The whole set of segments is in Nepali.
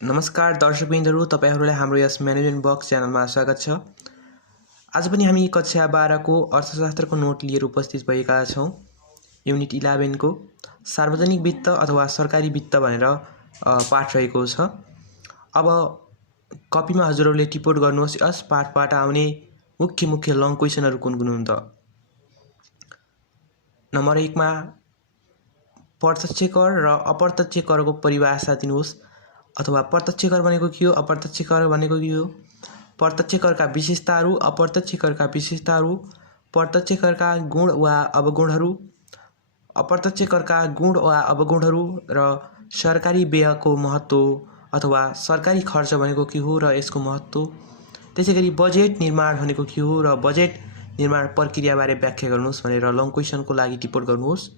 नमस्कार दर्शकबिन्दुहरू, तपाईहरुलाई हाम्रो यस म्यानेजमेन्ट बक्स च्यानलमा स्वागत छ। आज पनि हामी कक्षा 12 को अर्थशास्त्रको नोट लिएर उपस्थित भएका छौं। युनिट 11 को सार्वजनिक वित्त अथवा सरकारी वित्त भनेर पाठ रहेको छ। अब कपीमा हजुरहरूले टिपोट गर्नुहोस् यस पाठबाट आउने मुख्य लङ क्वेशनहरु कुन हुन् त। नम्बर 1 मा प्रत्यक्ष कर र अप्रत्यक्ष करको परिभाषा दिनुहोस् अथवा प्रत्यक्ष कर भनेको के हो, अप्रत्यक्ष कर भनेको के हो, प्रत्यक्ष करका विशेषताहरू, अप्रत्यक्ष करका विशेषताहरू, प्रत्यक्ष करका गुण वा अवगुणहरू, अप्रत्यक्ष करका गुण वा अवगुणहरू र सरकारी व्ययको महत्त्व अथवा सरकारी खर्च भनेको के हो र यसको महत्त्व। त्यसैगरी बजेट निर्माण भनेको के हो र बजेट निर्माण प्रक्रियाबारे व्याख्या गर्नुहोस् भनेर लङ क्वेशनको लागि टिप्पणी गर्नुहोस्।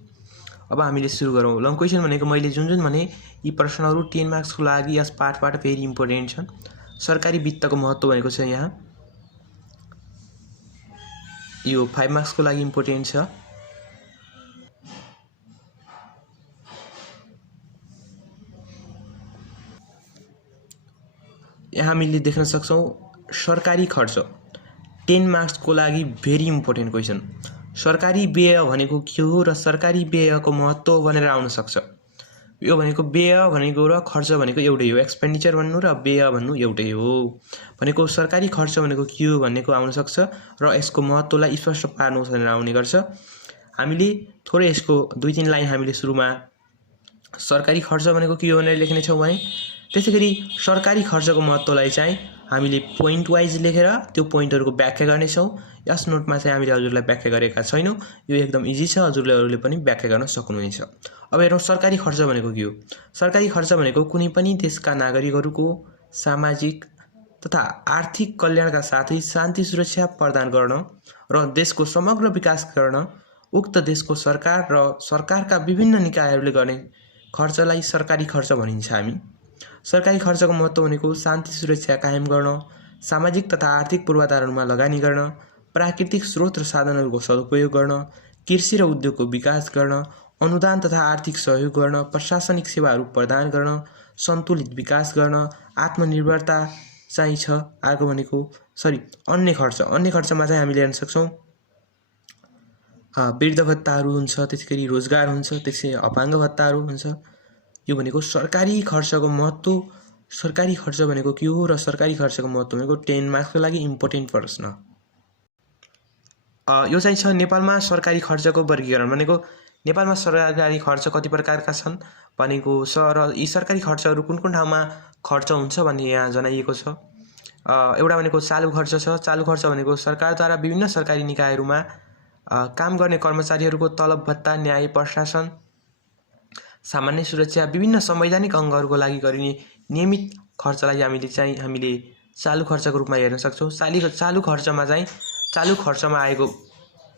अब हामीले सुरु गरौँ। लङ क्वेशन भनेको मैले जुन भने यी प्रश्नहरू 10 मार्क्स को लागि यस पाठबाट भेरी इम्पोर्टेन्ट छन्। सरकारी वित्तको महत्त्व भनेको छ यहाँ, यो 5 मार्क्स को लागि इम्पोर्टेन्ट छ। यहाँ हामीले देख्न सक्छौं सरकारी खर्च 10 मार्क्स को लागि भेरी इम्पोर्टेन्ट क्वेशन। सरकारी व्यय भनेको के हो र सरकारी व्ययको महत्त्व भनेर आउन सक्छ। यो भनेको व्यय भनेको र खर्च भनेको एउटै हो, एक्सपेन्डिचर भन्नु र व्यय भन्नु एउटै हो। भनेको सरकारी खर्च भनेको के हो भन्नेको आउन सक्छ र यसको महत्त्वलाई स्पष्ट पार्नुहोस् भनेर आउने गर्छ। हामीले थोरै यसको 2-3 लाइन हामीले सुरुमा सरकारी खर्च भनेको के हो भनेर लेख्ने छौं भने त्यसैगरी सरकारी खर्चको महत्त्वलाई चाहिँ हामीले पोइन्ट वाइज लेखेर त्यो पोइन्टहरुको व्याख्या गर्ने छौं। यस नोटमा चाहिँ हामीले हजुरलाई व्याख्या गरेका छैनौं, यो एकदम इजी छ, हजुरले पनि व्याख्या गर्न सक्नुहुनेछ। अब हेरौं सरकारी खर्च भनेको के हो। सरकारी खर्च भनेको कुनै पनि देशका नागरिकहरूको सामाजिक तथा आर्थिक कल्याणका साथै शान्ति सुरक्षा प्रदान गर्न र देशको समग्र विकास गर्न उक्त देशको सरकार र सरकारका विभिन्न निकायहरूले गर्ने खर्चलाई सरकारी खर्च भनिन्छ। हामी सरकारी खर्चको महत्त्व भनेको शान्ति सुरक्षा कायम गर्न, सामाजिक तथा आर्थिक पूर्वाधारहरूमा लगानी गर्न, प्राकृतिक स्रोत र साधनहरूको सदुपयोग गर्न, कृषि र उद्योगको विकास गर्न, अनुदान तथा आर्थिक सहयोग गर्न, प्रशासनिक सेवाहरू प्रदान गर्न, सन्तुलित विकास गर्न, आत्मनिर्भरता चाहिँ छ। अर्को भनेको अन्य खर्चमा चाहिँ हामीले हेर्न सक्छौं वृद्ध भत्ताहरू हुन्छ, त्यसैगरी रोजगार हुन्छ, त्यसै अपाङ्ग भत्ताहरू हुन्छ। यो भनेको सरकारी खर्चको महत्त्व। सरकारी खर्च भनेको के हो र सरकारी खर्चको महत्त्व भनेको 10 मार्क्स को लागि इम्पोर्टेन्ट प्रश्न। यो चाहिँ छ नेपालमा सरकारी खर्चको वर्गीकरण। भनेको नेपालमा सरकारी खर्च कति प्रकारका छन् भनेको र यी सरकारी खर्चहरू कुन ठाउँमा खर्च हुन्छ भन्ने यहाँ जनाइएको छ। एउटा भनेको चालु खर्च छ। चालु खर्च भनेको सरकारद्वारा विभिन्न सरकारी निकायहरूमा काम गर्ने कर्मचारीहरूको तलब भत्ता, न्याय प्रशासन, सामान्य सुरक्षा, विभिन्न संवैधानिक अंगहरूको लागि गरिने नियमित खर्चलाई हामीले चालु खर्चको रूपमा हेर्न सक्छौं। चालु खर्चमा आएको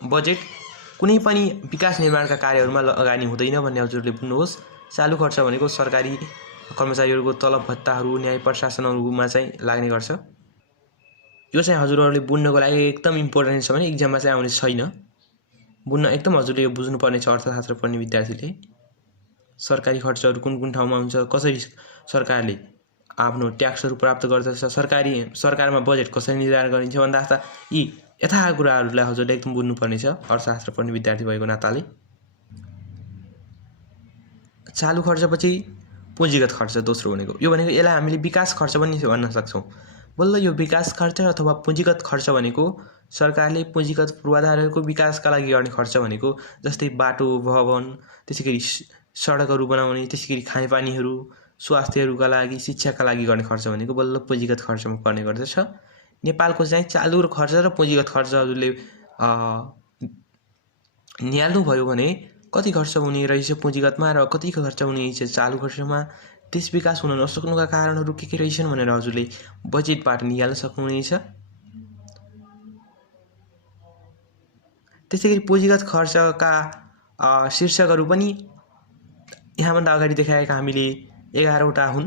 बजेट कुनै पनि विकास निर्माणका कार्यहरूमा लगानी हुँदैन भन्ने हजुरले बुझ्नुहोस्। चालु खर्च भनेको सरकारी कर्मचारीहरूको तलब भत्ताहरू, न्याय प्रशासनहरूमा चाहिँ लाग्ने गर्छ। यो चाहिँ हजुरहरूले बुझ्नको लागि एकदम इम्पोर्टेन्ट छ भने एक्जाममा चाहिँ आउने छैन। बुझ्न एकदम हजुरले यो बुझ्नुपर्ने छ। अर्थशास्त्र पढ्ने विद्यार्थीले सरकारी खर्चहरू कुन ठाउँमा हुन्छ, कसरी सरकारले आफ्नो ट्याक्सहरू प्राप्त गर्दछ, सरकारमा बजेट कसरी निर्धारण गरिन्छ भन्दा जस्ता यी यथार्थ कुराहरूलाई हजुरले एकदम बुझ्नुपर्ने छ अर्थशास्त्र पढ्ने विद्यार्थी भएको नाताले। चालु खर्चपछि पुँजीगत खर्च दोस्रो भनेको, यो भनेको यसलाई हामीले विकास खर्च पनि भन्न सक्छौं। बल्ल यो विकास खर्च अथवा पुँजीगत खर्च भनेको सरकारले पुँजीगत पूर्वाधारहरूको विकासका लागि गर्ने खर्च भनेको जस्तै बाटो, भवन, त्यसैगरी सडकहरू बनाउने, त्यसैगरी खानेपानीहरू, स्वास्थ्यहरूका लागि, शिक्षाका लागि गर्ने खर्च भनेको बल्ल पुँजीगत खर्चमा पर्ने गर्दछ। नेपालको चाहिँ चालु खर्च र पुँजीगत खर्च हजुरले निहाल्नु भयो भने कति खर्च हुने रहेछ पुँजीगतमा र कति खर्च हुने रहेछ चालु खर्चमा, देश विकास हुन नसक्नुका कारणहरू के रहेछन् भनेर हजुरले बजेटबाट निहाल्न सक्नुहुनेछ। त्यसैगरी पुँजीगत खर्चका शीर्षकहरू पनि यहाँभन्दा अगाडि देखाएका हामीले 11 वटा हुन्।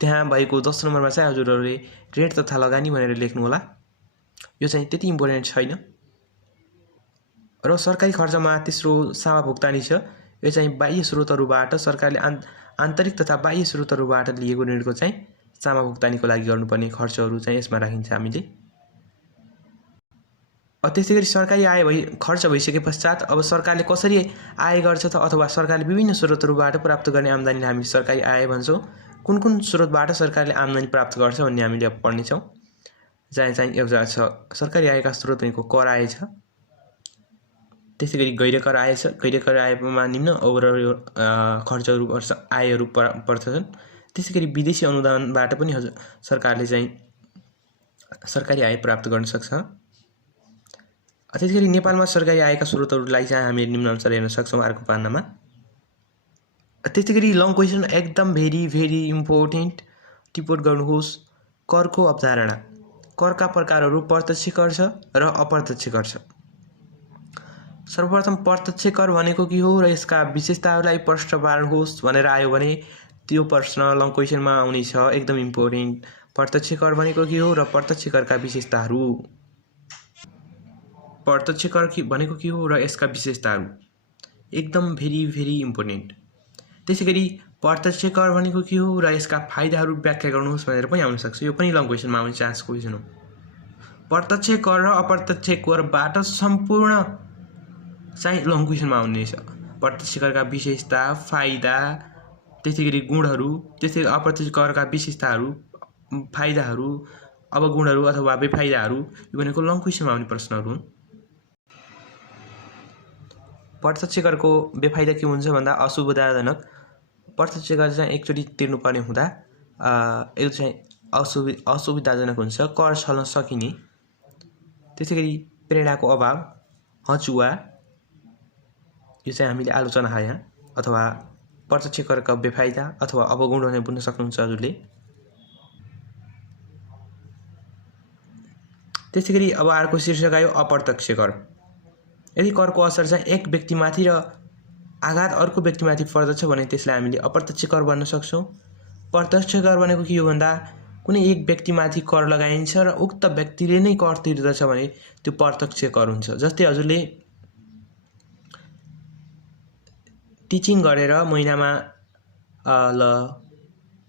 त्यहाँ भएको 10 नम्बरमा चाहिँ हजुरहरूले ऋण तथा लगानी भनेर लेख्नु होला। यो चाहिँ त्यति इम्पोर्टेन्ट छैन। र सरकारी खर्चमा तेस्रो सामा भुक्तानी छ। यो चाहिँ बाह्य स्रोतहरूबाट सरकारले आन्तरिक तथा बाह्य स्रोतहरूबाट लिएको ऋणको चाहिँ सामा भुक्तानीको लागि गर्नुपर्ने खर्चहरू चाहिँ यसमा राखिन्छ हामीले। त्यसैगरी सरकारी आय खर्च भइसके पश्चात अब सरकारले कसरी आय गर्छ त, अथवा सरकारले विभिन्न स्रोतहरूबाट प्राप्त गर्ने आम्दानीलाई हामी सरकारी आय भन्छौँ। कुन कुन स्रोतबाट सरकारले आम्दानी प्राप्त गर्छ भन्ने हामीले अब पढ्नेछौँ। जहाँ चाहिँ एउटा छ सरकारी आयका स्रोत भनेको कर आय छ, त्यसैगरी गैर कर आय छ। गैर कर आयमा निम्न खर्चहरू आयहरू पर्छन्। त्यसैगरी विदेशी अनुदानबाट पनि सरकारले चाहिँ सरकारी आय प्राप्त गर्न सक्छ। त्यसैगरी नेपालमा सरकारी आयका स्रोतहरूलाई चाहिँ हामी निम्नानुसार हेर्न सक्छौँ अर्को पानामा। त्यसैगरी लङ क्वेसन एकदम भेरी इम्पोर्टेन्ट टिपोट गर्नुहोस्। करको अवधारणा। करका प्रकारहरू प्रत्यक्ष कर छ र अप्रत्यक्ष कर छ। सर्वप्रथम प्रत्यक्ष कर भनेको के हो र यसका विशेषताहरूलाई प्रश्न पार्नुहोस् भनेर आयो भने त्यो प्रश्न लङ क्वेसनमा आउनेछ, एकदम इम्पोर्टेन्ट। प्रत्यक्ष कर भनेको के हो र प्रत्यक्ष करका विशेषताहरू। प्रत्यक्ष कर भनेको के हो र यसका विशेषताहरू, एकदम भेरी इम्पोर्टेन्ट। त्यसैगरी प्रत्यक्ष कर भनेको के हो र यसका फाइदाहरू व्याख्या गर्नुहोस् भनेर पनि आउन सक्छ। यो पनि लङ क्वेसनमा आउने चान्स क्वेसन हो। प्रत्यक्ष कर र अप्रत्यक्ष करबाट सम्पूर्ण चाहिँ लङ क्वेसनमा आउनेछ। प्रत्यक्ष करका विशेषता, फाइदा, त्यसैगरी गुणहरू, त्यसैगरी अप्रत्यक्ष करका विशेषताहरू, फाइदाहरू, अवगुणहरू अथवा बेफाइदाहरू, यो भनेको लङ क्वेसनमा आउने प्रश्नहरू हुन्। प्रत्यक्ष करको बेफाइदा के हुन्छ भन्दा असुविधाजनक। प्रत्यक्ष कर चाहिँ एकचोटि तिर्नुपर्ने हुँदा यो चाहिँ असुविधाजनक हुन्छ, कर छल्न सकिने। त्यसैगरी प्रेरणाको अभाव, हचुवा, यो चाहिँ हामीले आलोचना यहाँ, अथवा प्रत्यक्ष करका बेफाइदा अथवा अवगुण भनेर बुझ्न सक्नुहुन्छ हजुरले। त्यसैगरी अब अर्को शीर्षक आयो अप्रत्यक्ष कर। यदि करको असर चाहिँ एक व्यक्तिमाथि र आघात अर्को व्यक्तिमाथि पर्दछ भने त्यसलाई हामीले अप्रत्यक्ष कर भन्न सक्छौँ। प्रत्यक्ष कर भनेको के हो भन्दा कुनै एक व्यक्तिमाथि कर लगाइन्छ र उक्त व्यक्तिले नै कर तिर्दछ भने त्यो प्रत्यक्ष कर हुन्छ। जस्तै हजुरले टिचिङ गरेर महिनामा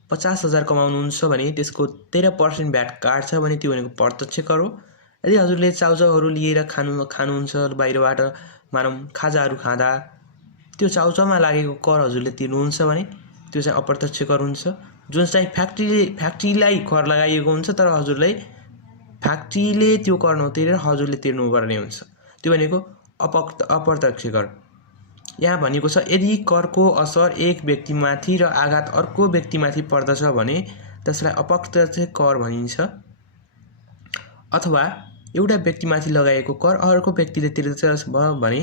50,000 कमाउनुहुन्छ भने त्यसको 13% भ्याट काट्छ भने त्यो भनेको प्रत्यक्ष कर हो। यदि हजुरले चाउचाउहरू लिएर खानुहुन्छ बाहिरबाट, मानौँ खाजाहरू खाँदा त्यो चाउचाउमा लागेको कर हजुरले तिर्नुहुन्छ भने त्यो चाहिँ अप्रत्यक्ष कर हुन्छ। जुन चाहिँ फ्याक्ट्रीलाई कर लगाइएको हुन्छ तर हजुरले फ्याक्ट्रीले त्यो कर नतिरेर हजुरले तिर्नुपर्ने हुन्छ, त्यो भनेको अप्रत्यक्ष कर। यहाँ भनेको छ यदि करको असर एक व्यक्तिमाथि र आघात अर्को व्यक्तिमाथि पर्दछ भने त्यसलाई अप्रत्यक्ष कर भनिन्छ। अथवा एउटा व्यक्तिमाथि लगाएको कर अर्को व्यक्तिले तिर्दछ भने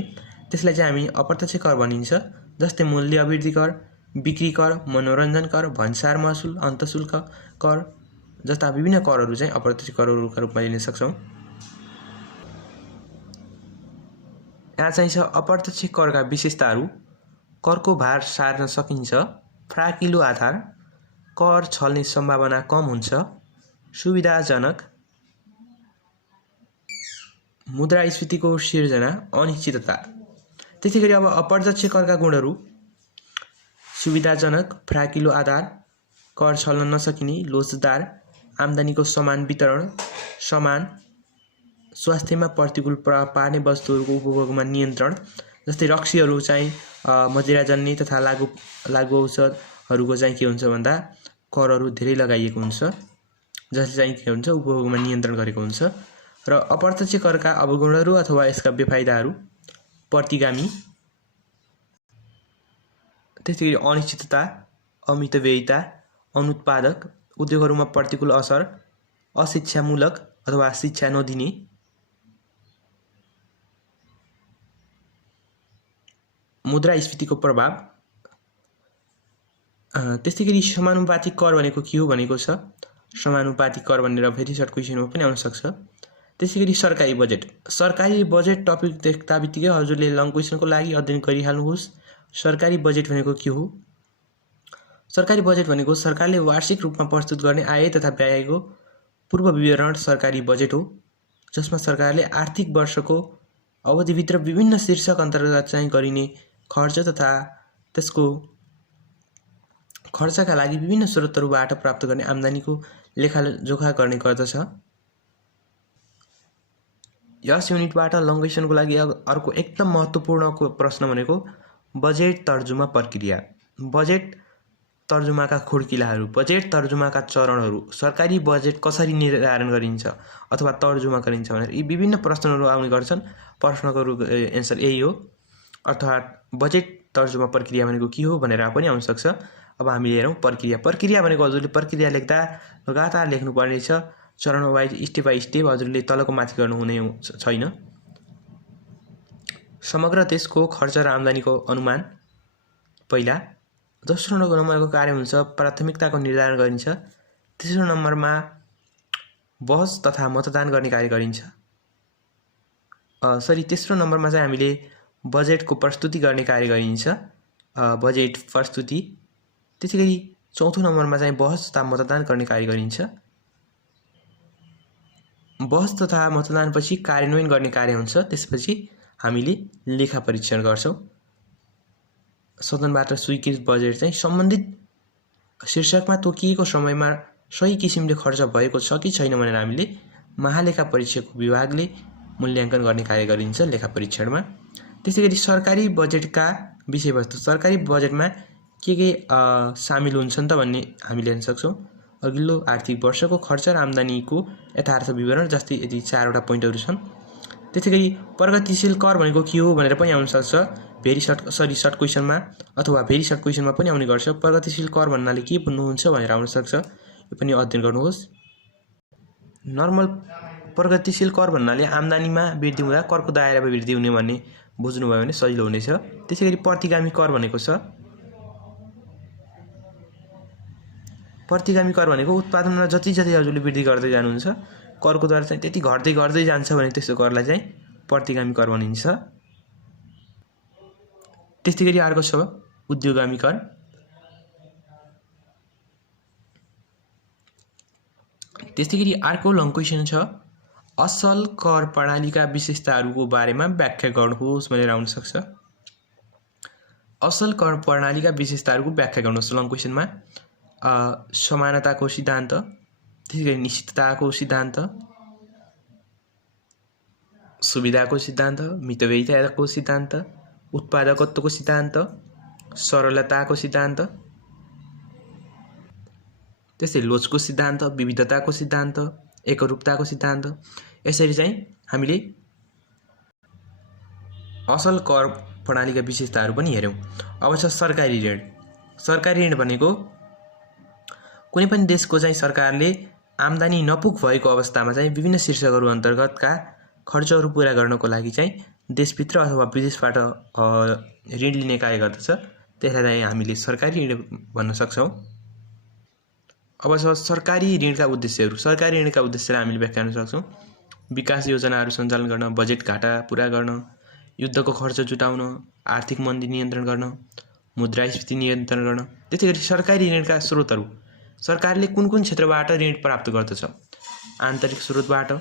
त्यसलाई चाहिँ हामी अप्रत्यक्ष कर भनिन्छ। जस्तै मूल्य अभिवृद्धि कर, बिक्री कर, मनोरञ्जन कर, भन्सार महसुल, अन्तःशुल्क कर जस्ता विभिन्न करहरू चाहिँ अप्रत्यक्ष करहरूका रूपमा लिन सक्छौँ। यहाँ चाहिँ छ अप्रत्यक्ष करका विशेषताहरू। करको भार सार्न सकिन्छ, फ्राकिलो आधार, कर छल्ने सम्भावना कम हुन्छ, सुविधाजनक, मुद्रास्फीतिको सिर्जना, अनिश्चितता। त्यसैगरी अब अप्रत्यक्ष करका गुणहरू, सुविधाजनक, फ्राकिलो आधार, कर छल्न नसकिने, लोचदार, आम्दानीको समान वितरण, समान, स्वास्थ्यमा प्रतिकूल प्रभाव पार्ने वस्तुहरूको उपभोगमा नियन्त्रण। जस्तै रक्सीहरू चाहिँ मदिराजन्य तथा लागु औषधहरूको चाहिँ के हुन्छ भन्दा करहरू धेरै लगाइएको हुन्छ, जसले चाहिँ के हुन्छ उपभोगमा नियन्त्रण गरेको हुन्छ। र अप्रत्यक्ष करका अवगुणहरू अथवा यसका बेफाइदाहरू, प्रतिगामी, त्यसैगरी अनिश्चितता, अमितव्ययिता, अनुत्पादक, उद्योगहरूमा प्रतिकूल असर, अशिक्षामूलक अथवा शिक्षा नदिने, मुद्रास्फीतिको प्रभाव। त्यसैगरी समानुपातिक कर भनेको के हो भनेको छ। समानुपातिक कर भनेर फेरि सर्ट क्वेसनमा पनि आउन सक्छ। त्यसैगरी सरकारी बजेट। सरकारी बजेट टपिक देख्दा बित्तिकै हजुरले लङ क्वेसनको लागि अध्ययन गरिहाल्नुहोस्। सरकारी बजेट भनेको के हो? सरकारी बजेट भनेको सरकारले वार्षिक रूपमा प्रस्तुत गर्ने आय तथा व्ययको पूर्व विवरण सरकारी बजेट हो, जसमा सरकारले आर्थिक वर्षको अवधिभित्र विभिन्न शीर्षक अन्तर्गत चाहिँ गरिने खर्च तथा त्यसको खर्चका लागि विभिन्न स्रोतहरूबाट प्राप्त गर्ने आम्दानीको लेखाजोखा गर्ने गर्दछ। यस युनिटबाट लङ क्वेसनको लागि अर्को एकदम महत्त्वपूर्ण प्रश्न भनेको बजेट तर्जुमा प्रक्रिया। बजेट तर्जुमाका खुड्किलाहरू, बजेट तर्जुमाका चरणहरू, सरकारी बजेट कसरी निर्धारण गरिन्छ अथवा तर्जुमा गरिन्छ भनेर यी विभिन्न प्रश्नहरू आउने गर्छन्। प्रश्नको एन्सर यही हो, अर्थात् बजेट तर्जुमा प्रक्रिया भनेको के हो भनेर पनि आउन सक्छ। अब हामीले हेरौँ प्रक्रिया। प्रक्रिया भनेको हजुरले प्रक्रिया लेख्दा लगातार लेख्नुपर्ने छ, चरण वाइज स्टेप बाई स्टेप, हजुरले तलको माथि गर्नुहुने छैन। समग्र देशको खर्च र आम्दानीको अनुमान पहिला। दोस्रो नम्बरको कार्य हुन्छ प्राथमिकताको निर्धारण गरिन्छ। तेस्रो नम्बरमा बहस तथा मतदान गर्ने कार्य गरिन्छ। तेस्रो नम्बरमा चाहिँ हामीले बजेटको प्रस्तुति गर्ने कार्य गरिन्छ, बजेट प्रस्तुति। त्यसैगरी चौथो नम्बरमा चाहिँ बहस तथा मतदान गर्ने कार्य गरिन्छ। बहस तथा मतदानपछि कार्यान्वयन गर्ने कार्य हुन्छ। त्यसपछि हामीले लेखा परीक्षण गर्छौँ। सदनबाट स्वीकृत बजेट चाहिँ सम्बन्धित शीर्षकमा तोकिएको समयमा सही किसिमले खर्च भएको छ कि छैन भनेर हामीले महालेखा परीक्षक विभागले मूल्याङ्कन गर्ने कार्य गरिन्छ लेखा परीक्षणमा। त्यसैगरी सरकारी बजेटका विषयवस्तु, सरकारी बजेटमा के सामेल हुन्छन् त भन्ने हामीले हेर्न सक्छौँ। अघिल्लो आर्थिक वर्षको खर्च र आम्दानीको यथार्थ विवरण जस्तै यदि 4वटा पोइन्टहरू छन्। त्यसैगरी प्रगतिशील कर भनेको के हो भनेर पनि आउन सक्छ सर्ट क्वेसनमा, अथवा भेरी सर्ट क्वेसनमा पनि आउने गर्छ। प्रगतिशील कर भन्नाले के बुझ्नुहुन्छ भनेर आउन सक्छ, यो पनि अध्ययन गर्नुहोस्। नर्मल प्रगतिशील कर भन्नाले आम्दानीमा वृद्धि हुँदा करको दायरामा वृद्धि हुने भन्ने बुझ्नुभयो भने सजिलो हुनेछ। त्यसैगरी प्रतिगामी कर भनेको छ, प्रतिगामी कर भनेको उत्पादनमा जति जति हजुरले वृद्धि गर्दै जानुहुन्छ करको दर चाहिँ त्यति घट्दै जान्छ भने त्यस्तो करलाई चाहिँ प्रतिगामी कर भनिन्छ। त्यसैगरी अर्को छ उद्योगगामी कर। त्यसैगरी अर्को लङ क्वेसन छ असल कर प्रणालीका विशेषताहरूको बारेमा व्याख्या गर्नुहोस् भनेर आउन सक्छ। असल कर प्रणालीका विशेषताहरूको व्याख्या गर्नुहोस् लङ क्वेसनमा। समानताको सिद्धान्त, त्यसैगरी निश्चितताको सिद्धान्त, सुविधाको सिद्धान्त, मितव्ययिताको सिद्धान्त, उत्पादकत्वको सिद्धान्त, सरलताको सिद्धान्त, त्यस्तै लोचको सिद्धान्त, विविधताको सिद्धान्त, एकरूपताको सिद्धान्त। यसरी चाहिँ हामीले असल कर प्रणालीका विशेषताहरू पनि हेऱ्यौँ। अब छ सरकारी ऋण। सरकारी ऋण भनेको कुनै पनि देशको चाहिँ सरकारले आम्दानी नपुग भएको अवस्थामा चाहिँ विभिन्न शीर्षकहरू अन्तर्गतका खर्चहरू पुरा गर्नको लागि चाहिँ देशभित्र अथवा विदेशबाट ऋण लिने कार्य गर्दछ। त्यसलाई चाहिँ हामीले सरकारी ऋण भन्न सक्छौँ। अब छ सरकारी ऋणका उद्देश्यहरू। सरकारी ऋणका उद्देश्यलाई हामीले व्याख्या गर्न सक्छौँ। विकास योजनाहरू सञ्चालन गर्न, बजेट घाटा पुरा गर्न, युद्धको खर्च जुटाउन, आर्थिक मन्दी नियन्त्रण गर्न, मुद्रास्फीति नियन्त्रण गर्न। त्यसैगरी सरकारी ऋणका स्रोतहरू, सरकारले कुन कुन क्षेत्रबाट ऋण प्राप्त गर्दछ? आन्तरिक स्रोतबाट।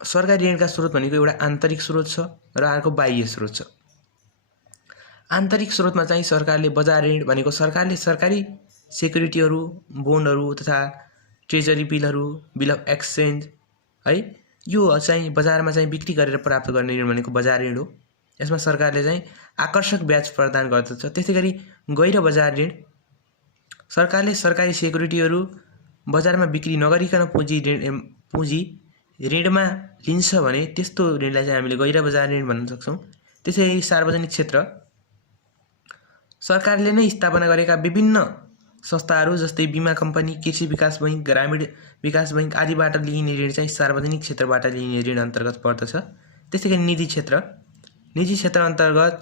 सरकारी ऋणका स्रोत भनेको एउटा आन्तरिक स्रोत छ र अर्को बाह्य स्रोत छ। आन्तरिक स्रोतमा चाहिँ सरकारले बजार ऋण भनेको सरकारले सरकारी सेक्युरिटीहरू, बोन्डहरू तथा ट्रेजरी बिलहरू, बिल अफ एक्सचेन्ज है, यो चाहिँ बजारमा चाहिँ बिक्री गरेर प्राप्त गर्ने ऋण भनेको बजार ऋण हो। यसमा सरकारले चाहिँ आकर्षक ब्याज प्रदान गर्दछ। त्यसैगरी गैर बजार ऋण, सरकारले सरकारी सेक्युरिटीहरू बजारमा बिक्री नगरिकन पुँजी ऋणमा लिन्छ भने त्यस्तो ऋणलाई चाहिँ हामीले गैर बजार ऋण भन्न सक्छौँ। त्यसैगरी सार्वजनिक क्षेत्र, सरकारले नै स्थापना गरेका विभिन्न संस्थाहरू जस्तै बीमा कम्पनी, कृषि विकास बैङ्क, ग्रामीण विकास बैङ्क आदिबाट लिइने ऋण चाहिँ सार्वजनिक क्षेत्रबाट लिइने ऋण अन्तर्गत पर्दछ। त्यसैगरी निजी क्षेत्र, निजी क्षेत्र अन्तर्गत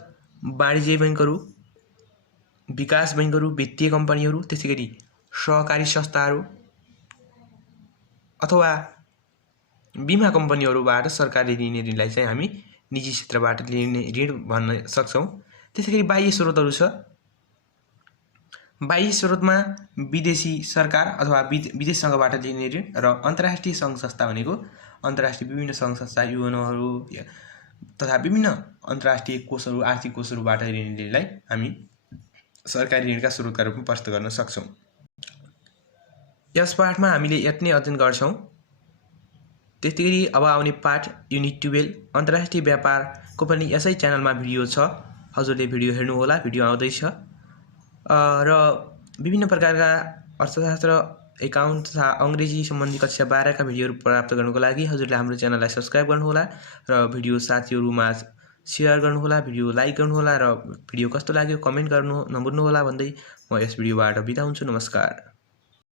वाणिज्य बैङ्कहरू, विकास बैङ्कहरू, वित्तीय कम्पनीहरू, त्यसैगरी सहकारी संस्थाहरू अथवा बीमा कम्पनीहरूबाट सरकारले लिने ऋणलाई चाहिँ हामी निजी क्षेत्रबाट लिने ऋण भन्न सक्छौँ। त्यसैगरी बाह्य स्रोतहरू छ। बाह्य स्रोतमा विदेशी सरकार अथवा विदेश सङ्घबाट लिने ऋण र अन्तर्राष्ट्रिय सङ्घ संस्था भनेको अन्तर्राष्ट्रिय विभिन्न सङ्घ संस्था, युएनओहरू, तथा विभिन्न अन्तर्राष्ट्रिय कोषहरू आर्थिक कोषहरूबाट ऋणलाई हामी सरकारी ऋणका स्रोतका रूपमा प्रस्तुत गर्न सक्छौँ। यस पाठमा हामीले यति नै अध्ययन गर्छौँ। त्यस्तै अब आउने पाठ युनिट 12 अन्तर्राष्ट्रिय व्यापारको पनि यसै च्यानलमा भिडियो छ। हजुरले भिडियो हेर्नुहोला, भिडियो आउँदैछ। र विभिन्न प्रकारका अर्थशास्त्र, एकाउन्ट तथा अङ्ग्रेजी सम्बन्धी कक्षा 12 का भिडियोहरू प्राप्त गर्नको लागि हजुरले हाम्रो च्यानललाई सब्स्क्राइब गर्नुहोला र भिडियो साथीहरूमा सेयर गर्नुहोला, भिडियो लाइक गर्नुहोला र भिडियो कस्तो लाग्यो कमेन्ट गर्नु नभुल्नुहोला भन्दै म यस भिडियोबाट बिदा हुन्छु। नमस्कार।